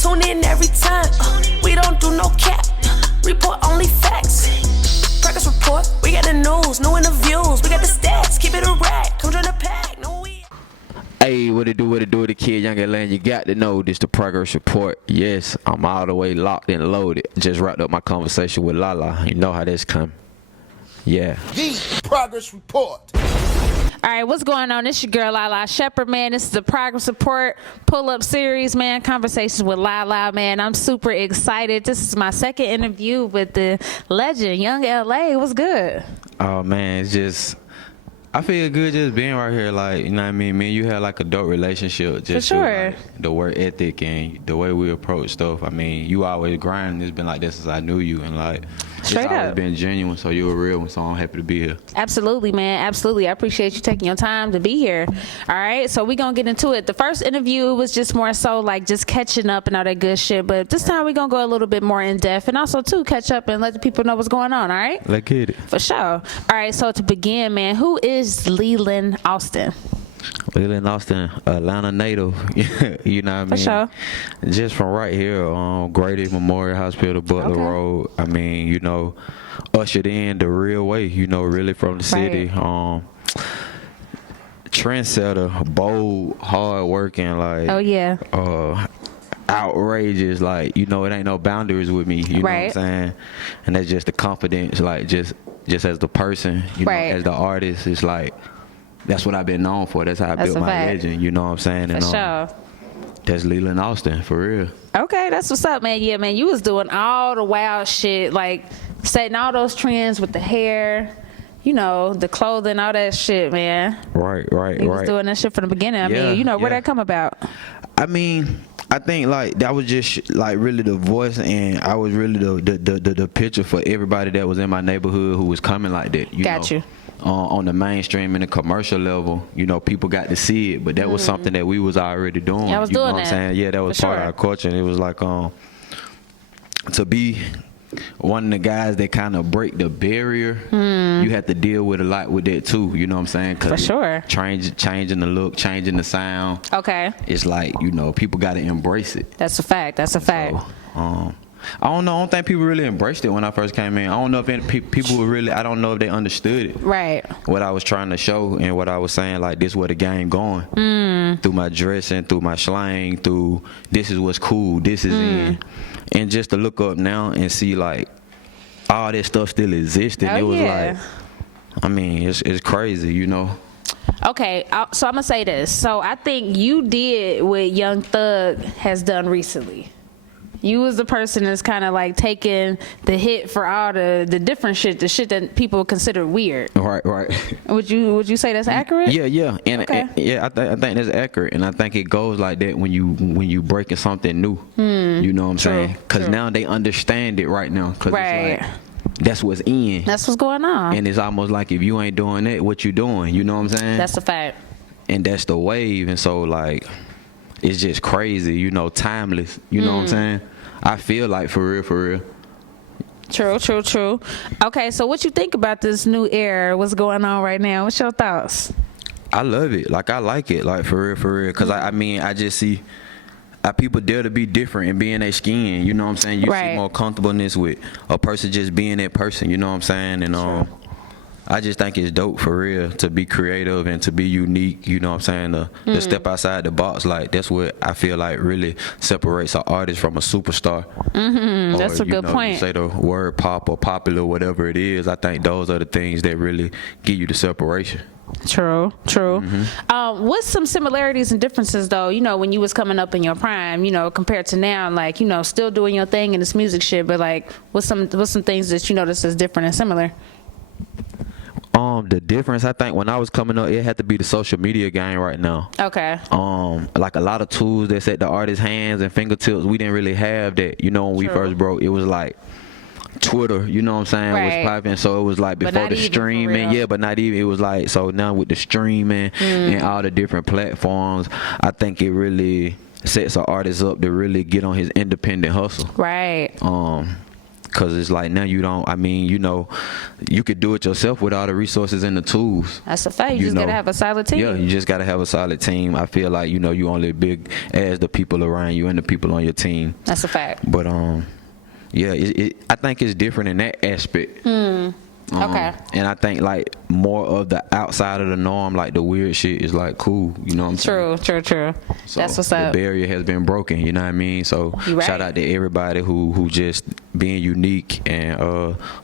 Tune in every time. We don't do no cap. Report only facts. Progress report. We got the news, new interviews. We got the stats. Keep it a rack. Come join the pack. No, we. Hey, what it do, the kid, Young Dro, you got to know this the Progress Report. Yes, I'm all the way locked and loaded. Just wrapped up my conversation with Lalaa. You know how this come. Yeah. The Progress Report. All right, what's going on? It's your girl, Lalaa Shepherd, man. This is the Progress Report pull-up series, man. Conversations with Lalaa, man. I'm super excited. This is my second interview with the legend, Young LA. What's good? Oh, man, it's just... I feel good just being right here, like, you know what I mean? Me and you had like a dope relationship. Just for sure. Like, the work ethic and the way we approach stuff. I mean, you always grinding. It's been like this since I knew you. And like, straight it's always up been genuine, so you're a real one, so I'm happy to be here. Absolutely, man. Absolutely. I appreciate you taking your time to be here. All right, so we're going to get into it. The first interview was just more so like just catching up and all that good shit. But this time we're going to go a little bit more in depth and also, too, catch up and let the people know what's going on, all right? Let's get it. For sure. All right, so to begin, man, who is Leland Austin? Leland Austin, Atlanta native. You know what I mean? For sure. Just from right here, Grady Memorial Hospital, Butler Road. I mean, you know, ushered in the real way, you know, really from the city. Trendsetter, bold, hard working, like. Oh, yeah. Outrageous, like, you know, it ain't no boundaries with me, you know what I'm saying? And that's just the confidence, like, just as the person, you know, as the artist, it's like, that's what I've been known for. That's how I built my legend, you know what I'm saying? And for sure. That's Leland Austin, for real. Okay, that's what's up, man. Yeah, man, you was doing all the wild shit, like setting all those trends with the hair, you know, the clothing, all that shit, man. Right. You was doing that shit from the beginning. I mean, you know, where'd that come about? I mean, I think like that was just like really the voice, and I was really the picture for everybody that was in my neighborhood who was coming like that. You know? On the mainstream and the commercial level, you know, people got to see it, but that was something that we was already doing. Yeah, I was you doing know what I'm saying? Yeah, that was part of our culture. And it was like to be one of the guys that kind of break the barrier, you have to deal with a lot with that too, you know what I'm saying? For sure. Changing the look, changing the sound. Okay. It's like, you know, people got to embrace it. That's a fact. That's a fact. So, I don't know. I don't think people really embraced it when I first came in. I don't know if any people were really, I don't know if they understood it. Right. What I was trying to show and what I was saying, like, this is where the game going. Through my dressing, through my slang, through this is what's cool, this is in. And just to look up now and see, like, all this stuff still exists. And it was like, I mean, it's crazy, you know. Okay, so I'm going to say this. So I think you did what Young Thug has done recently. You was the person that's kind of like taking the hit for all the different shit, the shit that people consider weird. Right. Would you say that's accurate? Yeah. And I think that's accurate, and I think it goes like that when you breaking something new. You know what I'm saying? Because now they understand it right now. Cause it's like, that's what's in. That's what's going on. And it's almost like if you ain't doing that, what you doing? You know what I'm saying? That's a fact. And that's the wave, and so like, it's just crazy, you know, timeless. You know what I'm saying? I feel like for real. True. Okay, so what you think about this new era? What's going on right now? What's your thoughts? I love it. Like, I like it. Like, for real. Because, I mean, I just see people dare to be different and be in their skin. You know what I'm saying? You see more comfortableness with a person just being that person. You know what I'm saying? And I just think it's dope for real to be creative and to be unique, you know what I'm saying? To step outside the box, like that's what I feel like really separates an artist from a superstar. That's a good point. You say the word pop or popular, whatever it is, I think those are the things that really give you the separation. True. What's some similarities and differences though, you know, when you was coming up in your prime, you know, compared to now, like, you know, still doing your thing in this music shit, but like what's some things that you notice is different and similar? The difference, I think, when I was coming up, it had to be the social media game right now. Okay. Like a lot of tools that's at the artist's hands and fingertips, we didn't really have that. You know, when we first broke, it was like Twitter, you know what I'm saying, was popping. So it was like before the streaming, but not even. It was like, so now with the streaming and all the different platforms, I think it really sets an artist up to really get on his independent hustle. Right. Cause it's like now you don't. I mean, you could do it yourself with all the resources and the tools. That's a fact. You just gotta have a solid team. Yeah, you just gotta have a solid team. I feel like you only big as the people around you and the people on your team. That's a fact. But yeah, I think it's different in that aspect. Okay. And I think like more of the outside of the norm, like the weird shit is like cool. You know what I'm saying? True. So that's what's up. The barrier has been broken. You know what I mean? So Right. shout out to everybody who just being unique and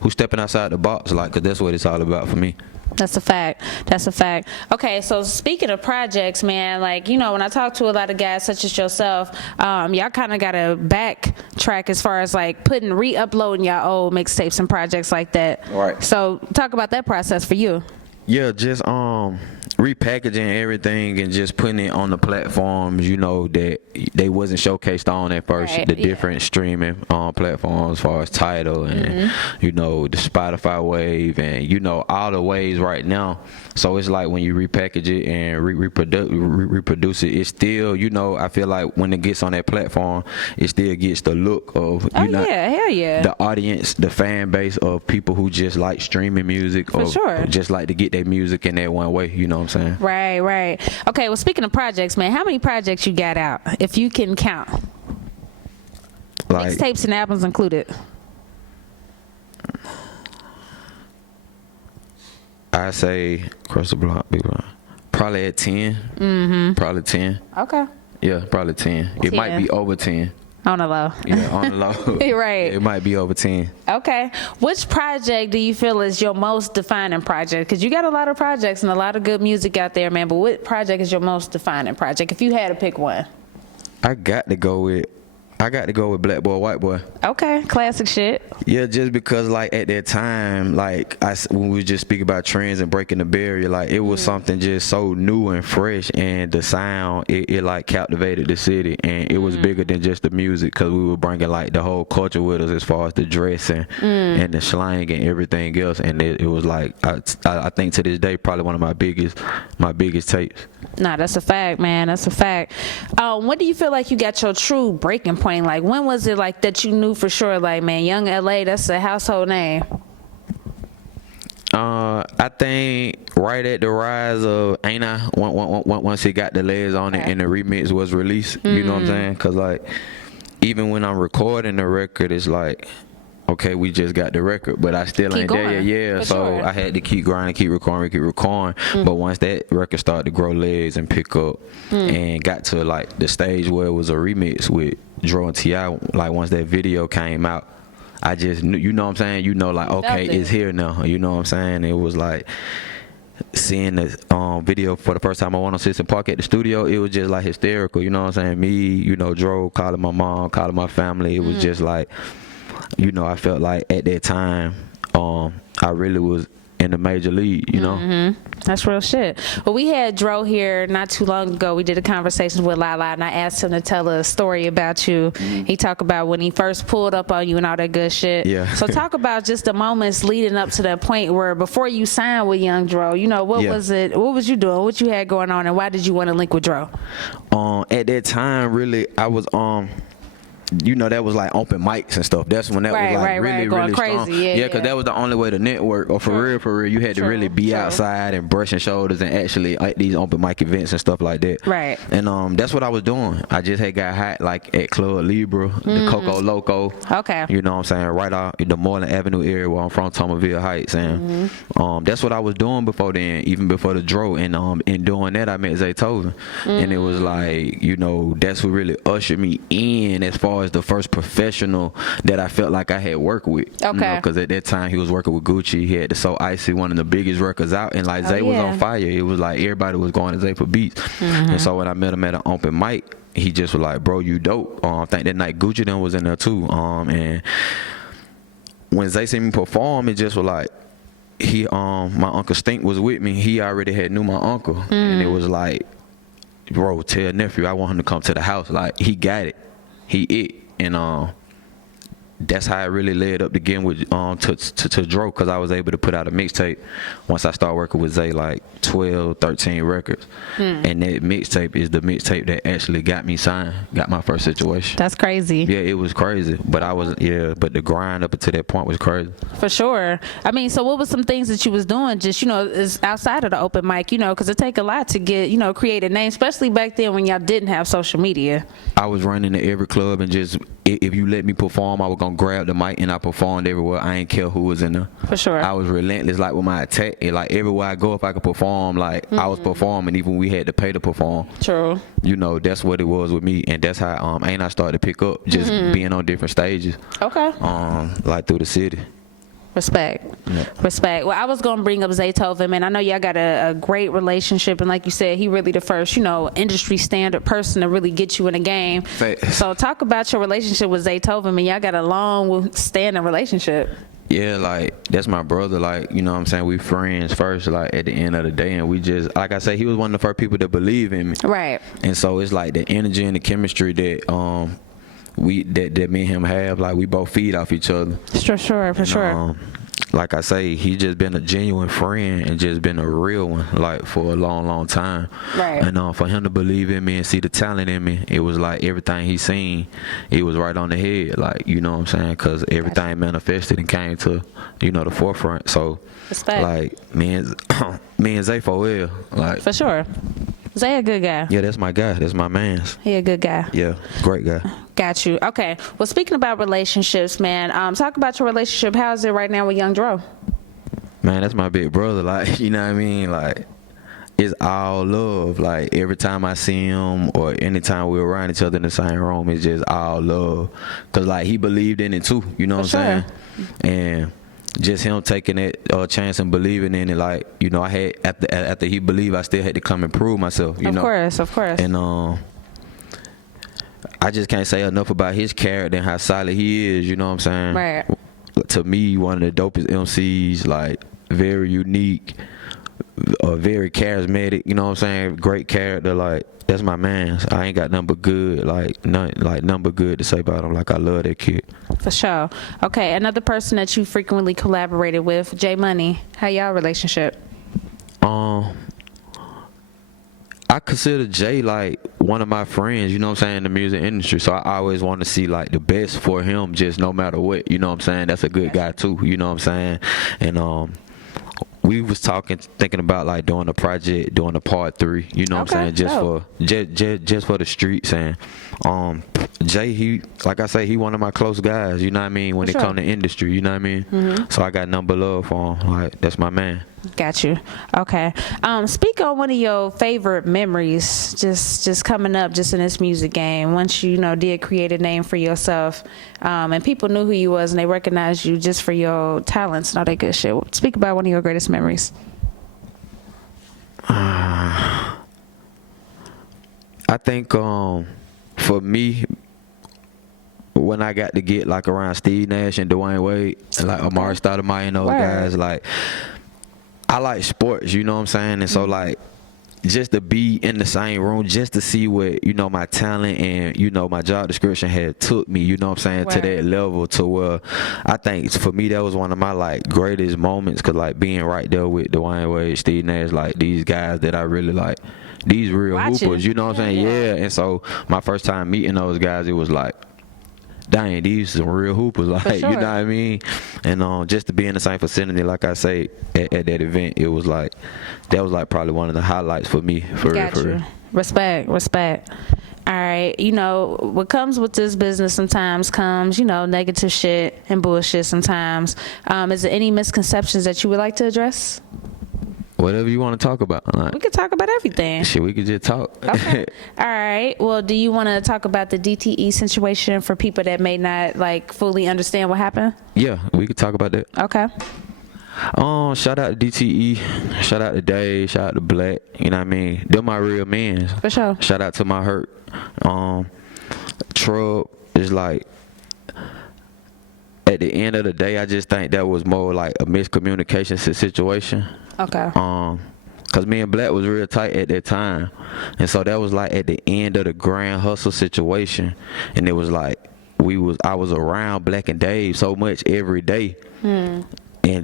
who stepping outside the box, like, 'cause that's what it's all about for me. That's a fact. Okay, so speaking of projects, man, like, when I talk to a lot of guys such as yourself, y'all kind of got to backtrack as far as like re-uploading y'all old mixtapes and projects like that. Right. So talk about that process for you. Yeah, just repackaging everything and just putting it on the platforms, that they wasn't showcased on at first. Right, the different streaming platforms as far as Tidal and the Spotify wave and all the ways right now. So it's like when you repackage it and reproduce it, it's still I feel like when it gets on that platform, it still gets the look of Hell yeah. the audience, the fan base of people who just like streaming music or sure. just like to get their music in that one way. You know what I'm saying? Right. Okay, well, speaking of projects, man, how many projects you got out, if you can count? Like, Mixtapes and albums included. I say across the block, big block. Probably at 10. Probably 10. Okay. Yeah, probably 10. It might 10. be over 10. On the low. Yeah, on the low. Right. It might be over 10. Okay. Which project do you feel is your most defining project? Because you got a lot of projects and a lot of good music out there, man. But what project is your most defining project? If you had to pick one. I got to go with Black Boy, White Boy. Okay. Classic shit. Yeah, just because like at that time, like when we just speak about trends and breaking the barrier, like it was something just so new and fresh, and the sound it like captivated the city, and it was bigger than just the music, because we were bringing like the whole culture with us as far as the dressing and the slang and everything else, and it was like I think to this day probably one of my biggest tapes. Nah, that's a fact, man. That's a fact. When do you feel like you got your true breaking point? Like, when was it like that you knew for sure, like, man, Young LA, that's a household name? I think right at the rise of Ain't I, once it got the legs on it and the remix was released, you know what I'm saying? Because, like, even when I'm recording the record, it's like, okay, we just got the record, but I still ain't there yet. Yeah, so I had to keep grinding, keep recording. But once that record started to grow legs and pick up and got to, like, the stage where it was a remix with Dro and T.I., like, once that video came out, I just knew, you know what I'm saying? Like, okay, it's here now. You know what I'm saying? It was like seeing the video for the first time I went on System Park at the studio. It was just like hysterical. You know what I'm saying? Me, Dro, calling my mom, calling my family. It was just like, I felt like at that time, I really was in the major league, That's real shit. Well, we had Dro here not too long ago. We did a conversation with Lalaa, and I asked him to tell a story about you. He talked about when he first pulled up on you and all that good shit. Yeah. So talk about just the moments leading up to that point where before you signed with Young Dro, what was it? What was you doing? What you had going on, and why did you want to link with Dro? At that time, really, I was that was like open mics and stuff. That's when that was like really crazy. strong. Yeah, because that was the only way to network. Or for real, you had to really be outside and brushing shoulders and actually like these open mic events and stuff like that. Right. And that's what I was doing. I just had got hot like at Club Libra, the Coco Loco. Okay. You know what I'm saying? Right out in the Moreland Avenue area where I'm from, Thomasville Heights, and that's what I was doing before then, even before the Dro. And in doing that, I met Zaytoven, and it was like that's what really ushered me in as far as the first professional that I felt like I had worked with. Okay. Because at that time he was working with Gucci. He had the So Icy, one of the biggest records out, and like Zay was on fire. It was like everybody was going to Zay for beats. And so when I met him at an open mic, he just was like, "Bro, you dope." I think that night Gucci then was in there too. And when Zay seen me perform, it just was like, my Uncle Stink was with me. He already had knew my uncle, and it was like, "Bro, tell nephew I want him to come to the house. Like, he got it. He it." And that's how it really led up to getting with to Dro, because I was able to put out a mixtape once I started working with Zay, like 12, 13 records. And that mixtape is the mixtape that actually got me signed, got my first situation. That's crazy. Yeah, it was crazy, but but the grind up until that point was crazy. For sure. I mean, so what was some things that you was doing just, is outside of the open mic, because it take a lot to get, create a name, especially back then when y'all didn't have social media. I was running to every club and just, if you let me perform, I was gonna grab the mic and I performed everywhere. I ain't care who was in there. For sure. I was relentless, like with my attack. And like everywhere I go, if I could perform, like I was performing, even we had to pay to perform. True. That's what it was with me, and that's how I started to pick up, just being on different stages. Okay. Like through the city. Respect. Yeah. Respect. Well, I was going to bring up Zaytoven, man. I know y'all got a great relationship, and like you said, he really the first, industry standard person to really get you in the game. So talk about your relationship with Zaytoven, man. Y'all got a long standing relationship. Yeah, like, that's my brother, like, what I'm saying? We friends first, like, at the end of the day, and we just, like I say, he was one of the first people to believe in me. Right. And so it's like the energy and the chemistry that that me and him have, like, we both feed off each other. For sure. Like I say, he just been a genuine friend and just been a real one, like, for a long time. Right. And for him to believe in me and see the talent in me, it was like everything he seen, it was right on the head, like, you know what I'm saying? Because everything manifested and came to, the forefront. So, respect. Like, me and Zay for real. Like, for sure. Zay a good guy. Yeah, that's my guy. That's my man. He a good guy. Yeah, great guy. Got you. Okay. Well, speaking about relationships, man, talk about your relationship. How is it right now with Young Dro? Man, that's my big brother. Like, you know what I mean? Like, it's all love. Like, every time I see him or anytime we're around each other in the same room, it's just all love. Because, like, he believed in it too. You know what I'm saying? And just him taking that chance and believing in it, like, I had after he believed, I still had to come and prove myself. Of course. And I just can't say enough about his character and how solid he is. You know what I'm saying? Right. To me, one of the dopest MCs, like, very unique, very charismatic. You know what I'm saying? Great character. Like, that's my man. I ain't got nothing but good, nothing but good to say about him. Like, I love that kid. For sure. Okay, another person that you frequently collaborated with, J Money. How y'all relationship? I consider Jay like one of my friends, you know what I'm saying, in the music industry. So I always want to see like the best for him, just no matter what. You know what I'm saying? That's a good guy too. You know what I'm saying? And we was thinking about like doing a project, doing a part 3. You know what I'm saying? Just for the streets. And Jay, he, like I say, he one of my close guys. You know what I mean? When it come to industry, you know what I mean? So I got nothing but love for him. Like, that's my man. Got you. Okay. Speak on one of your favorite memories, just coming up, just in this music game. Once you did create a name for yourself, and people knew who you was, and they recognized you just for your talents and all that good shit. Speak about one of your greatest memories. I think for me, when I got to get like around Steve Nash and Dwayne Wade and like Amari Stoudemire and those guys, like, I like sports, you know what I'm saying? And so, like, just to be in the same room, just to see what, my talent and, my job description had took me, you know what I'm saying, to that level, to where I think for me that was one of my, like, greatest moments, because, like, being right there with Dwayne Wade, Steve Nash, like, these guys that I really like, these real hoopers, you know what I'm saying? Yeah. And so my first time meeting those guys, it was like, dang, these some real hoopers, like, you know what I mean? And just to be in the same vicinity, like I say, at that event, it was like, that was like probably one of the highlights for me, for real. Respect. All right, what comes with this business sometimes comes, negative shit and bullshit sometimes. Is there any misconceptions that you would like to address? Whatever you want to talk about. Like, we could talk about everything. Shit, we could just talk. Okay. All right. Well, do you want to talk about the DTE situation for people that may not, like, fully understand what happened? Yeah, we could talk about that. Okay. Shout out to DTE. Shout out to Dave. Shout out to Black. You know what I mean? They're my real men. For sure. Shout out to my hurt. Trub is like, at the end of the day, I just think that was more like a miscommunication situation. Okay. Cause me and Black was real tight at that time, and so that was like at the end of the grand hustle situation, and it was like I was around Black and Dave so much every day. And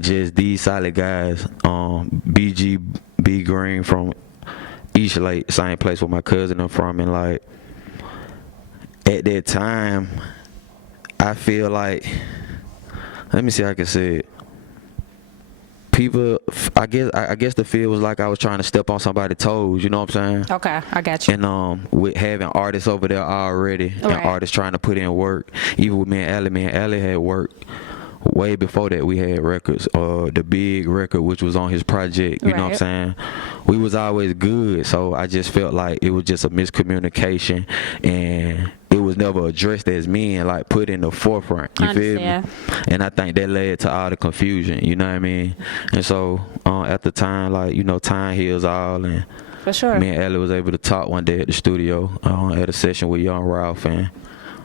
just these solid guys, BG, B Green from East Lake, same place where my cousin I'm from, and like at that time, I feel like, let me see how I can say it. People, I guess the feel was like I was trying to step on somebody's toes. You know what I'm saying? Okay, I got you. And with having artists over there already, and artists trying to put in work, even with me and Allie had worked. Way before that, we had records. The big record, which was on his project, you know what I'm saying? We was always good, so I just felt like it was just a miscommunication, and it was never addressed as men, like put in the forefront. You feel me? And I think that led to all the confusion. You know what I mean? And so at the time, like, you know, time heals all, and for sure, me and Ellie was able to talk one day at the studio at a session with Young Ralph, and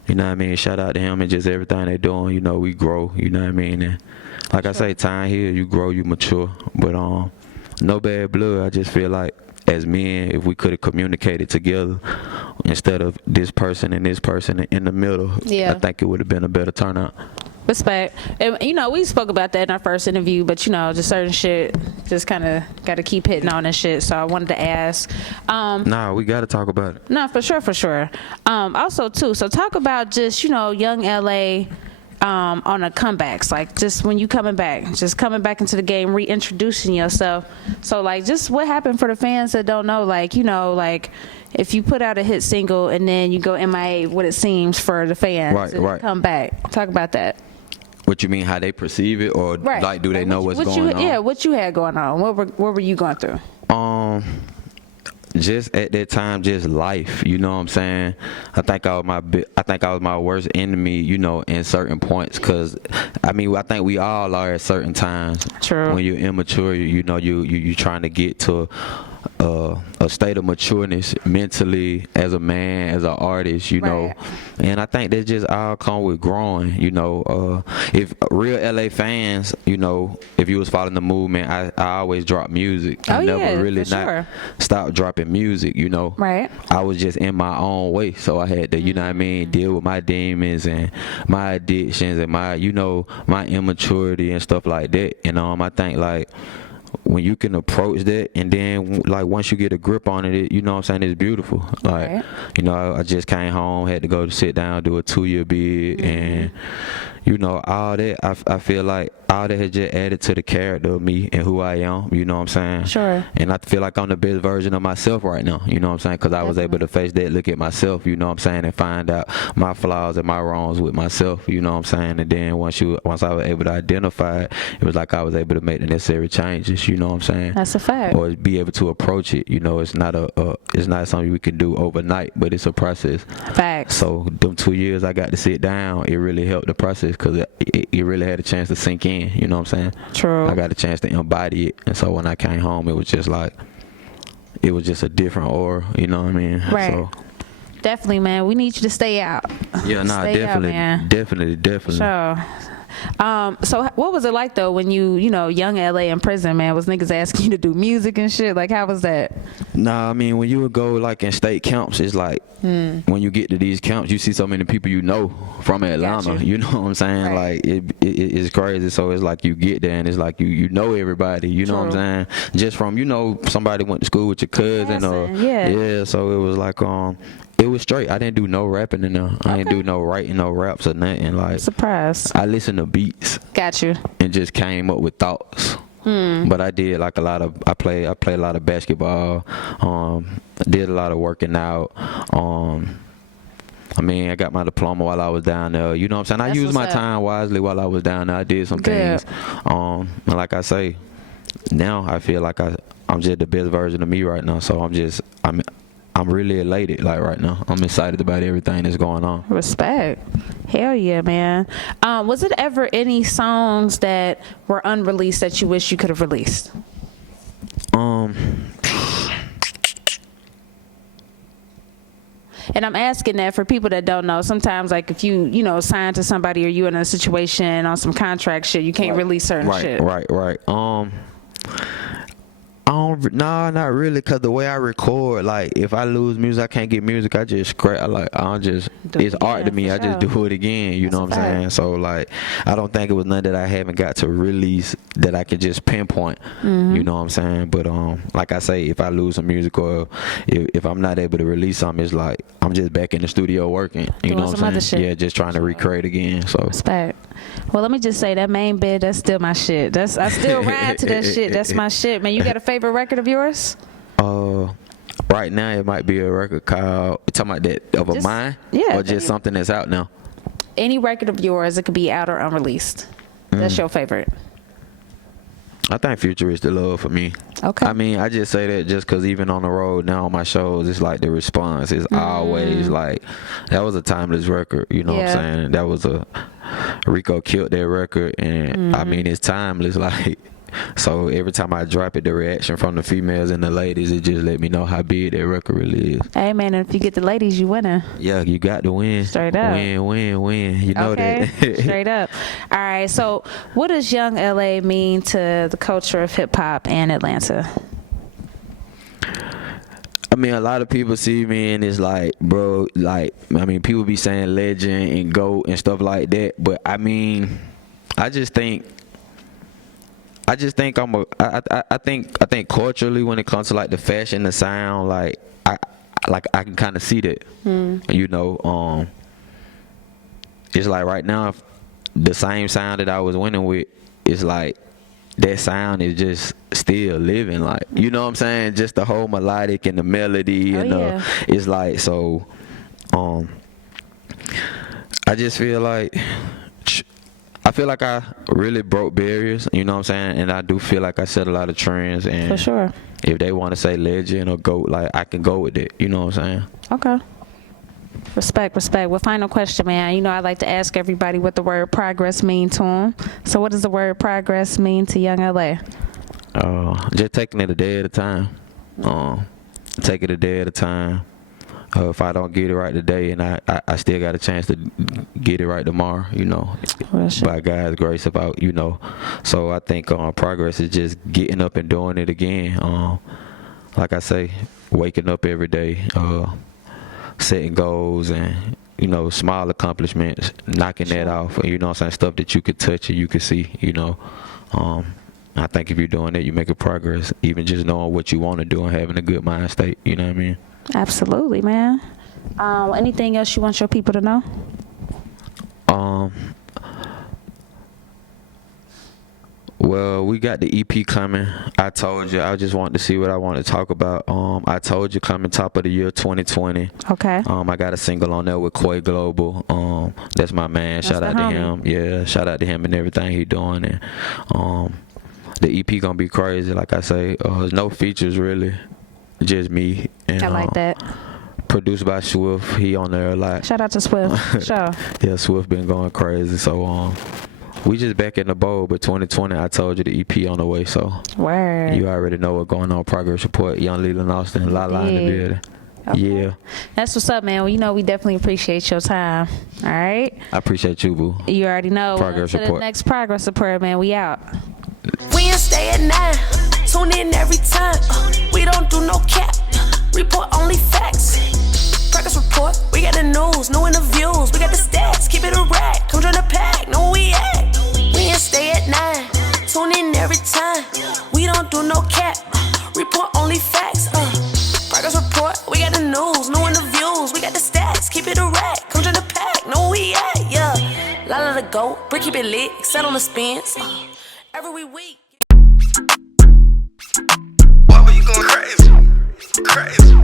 you know what I mean? Shout out to him and just everything they doing. You know, we grow. You know what I mean? And like I say, time here, you grow, you mature. But no bad blood. I just feel like as men, if we could have communicated together instead of this person and this person in the middle, I think it would have been a better turnout. Respect. And, you know, we spoke about that in our first interview, but, you know, just certain shit just kind of got to keep hitting on and shit. So I wanted to ask. Nah, we got to talk about it. No, for sure. Also, too, so talk about just, you know, Young LA on the comebacks, like just when you coming back into the game, reintroducing yourself. So, like, just what happened for the fans that don't know, like, you know, like, if you put out a hit single and then you go MIA, what it seems for the fans to come back. Talk about that. What you mean, how they perceive it, or like, do they know what's going on? Yeah, what you had going on. What were you going through? Just at that time, just life. You know what I'm saying? I think I was my worst enemy. You know, in certain points, cause I mean, I think we all are at certain times. True. When you're immature, you know, you trying to get to a state of matureness mentally as a man, as an artist, you know. And I think that just all come with growing, you know. If real LA fans, you know, if you was following the movement, I always dropped music. I never really stopped dropping music, you know. I was just in my own way, so I had to, you know what I mean, deal with my demons and my addictions and my, you know, my immaturity and stuff like that. And I think, like, when you can approach that, and then, like, once you get a grip on it, you know what I'm saying, it's beautiful. Like, you know, I just came home, had to go to sit down, do a 2-year bid, and, you know, all that, I feel like all that has just added to the character of me and who I am, you know what I'm saying? Sure. And I feel like I'm the best version of myself right now, you know what I'm saying? Because I was able to face that, look at myself, you know what I'm saying, and find out my flaws and my wrongs with myself, you know what I'm saying? And then once I was able to identify it, it was like I was able to make the necessary changes, you know what I'm saying? That's a fact. Or be able to approach it, you know, it's not something we can do overnight, but it's a process. Facts. So them 2 years I got to sit down, it really helped the process, because it really had a chance to sink in. You know what I'm saying? True. I got a chance to embody it, and so when I came home, it was just a different aura. You know what I mean? Right. So, definitely, man. We need you to stay out. Yeah, definitely. Sure. So what was it like though when you know, Young LA in prison, man? Was niggas asking you to do music and shit? Like, how was that? Nah, I mean, when you would go like in state camps, it's like when you get to these camps, you see so many people you know from Atlanta. You know what I'm saying? Like it's crazy. So it's like you get there and it's like you know everybody. You know what I'm saying? Just from, you know, somebody went to school with your cousin or yeah. So it was like it was straight. I didn't do no rapping in there. I didn't do no writing, no raps or nothing. Like, surprised. I listened to beats. Got you. And just came up with thoughts. But I did like I played a lot of basketball. Did a lot of working out. I mean, I got my diploma while I was down there. You know what I'm saying? I used my time wisely while I was down there. I did some things. And like I say, now I feel like I'm just the best version of me right now. So I'm really elated, like, right now. I'm excited about everything that's going on. Respect. Hell yeah, man. Was it ever any songs that were unreleased that you wish you could have released? And I'm asking that for people that don't know. Sometimes, like, if you know, sign to somebody or you in a situation on some contract shit, you can't release certain shit. Right. Nah, not really. Cause the way I record, like if I lose music, I can't get music. I just scrap. Like it's art to me. I just do it again. You know what I'm saying? So like, I don't think it was none that I haven't got to release that I can just pinpoint. You know what I'm saying? But like I say, if I lose some music or if I'm not able to release something, it's like I'm just back in the studio working. You know what I'm saying? Yeah, just trying to recreate again. So respect. Well, let me just say that main bed, that's still my shit. I still ride to that shit. That's my shit, man. You got a favorite record of yours? Right now it might be a record called, talking about that of a mine, or just something that's out now. Any record of yours, it could be out or unreleased. That's your favorite. I think Futuristic Love for me. Okay. I mean, I just say that just because even on the road now on my shows, it's like the response is always like, that was a timeless record. You know what I'm saying? That was Rico killed that record, and I mean, it's timeless. Like, so every time I drop it, the reaction from the females and the ladies, it just let me know how big that record really is. Hey man, if you get the ladies, you winning. Yeah, you got to win. Straight up. Win. You know that. Straight up. All right. So, what does Young LA mean to the culture of hip hop and Atlanta? I mean, a lot of people see me and it's like, bro, like, I mean, people be saying legend and GOAT and stuff like that, but I mean, I think I think culturally, when it comes to like the fashion, the sound, like I can kind of see that. You know, it's like right now, the same sound that I was winning with, is like that sound is just still living. Like, you know what I'm saying? Just the whole melodic and the melody and it's like, so I just feel like I really broke barriers, you know what I'm saying? And I do feel like I set a lot of trends. And for sure, if they want to say legend or GOAT, like, I can go with it, you know what I'm saying? Okay. Respect. Well, final question, man. You know, I like to ask everybody what the word progress mean to them. So what does the word progress mean to Young LA? Just taking it a day at a time. Take it a day at a time. If I don't get it right today, and I still got a chance to get it right tomorrow, you know, by God's grace, about, you know. So I think progress is just getting up and doing it again. Like I say, waking up every day, setting goals, and, you know, small accomplishments, knocking that off, you know what I'm saying, stuff that you could touch and you could see, you know. I think if you're doing it, you're making progress, even just knowing what you want to do and having a good mind state, you know what I mean? Absolutely, man. Anything else you want your people to know? Well, we got the EP coming. I told you, I just wanted to see what I want to talk about. I told you, coming top of the year 2020. Okay. I got a single on there with Koi Global. That's my man. Shout out to him. Yeah, shout out to him and everything he doing. And the EP gonna be crazy. Like I say, there's no features really, just me. And, I like that. Produced by Swift. He on there a lot. Shout out to Swift. Sure. Yeah, Swift been going crazy. So we just back in the bowl, but 2020, I told you the EP on the way, so word. You already know what's going on. Progress Report, Young Leland Austin, Lalaa in the building. Okay. Yeah. That's what's up, man. Well, you know, we definitely appreciate your time. All right? I appreciate you, boo. You already know. Progress Report. The next Progress Report, man. We out. Wednesday at 9. Tune in every time. We don't do no cap. Report only facts. Progress Report. We got the news, new interviews. We got the stats. Keep it a rack. Come join the pack. Know where we at. Wednesday at 9. Tune in every time. We don't do no cap. Report only facts. Progress Report. We got the news, new interviews. We got the stats. Keep it a rack. Come join the pack. Know where we at. Yeah. Lalaa the GOAT. Brick keep it lit. Set on the spins. Every week. Why were you going crazy? Crazy.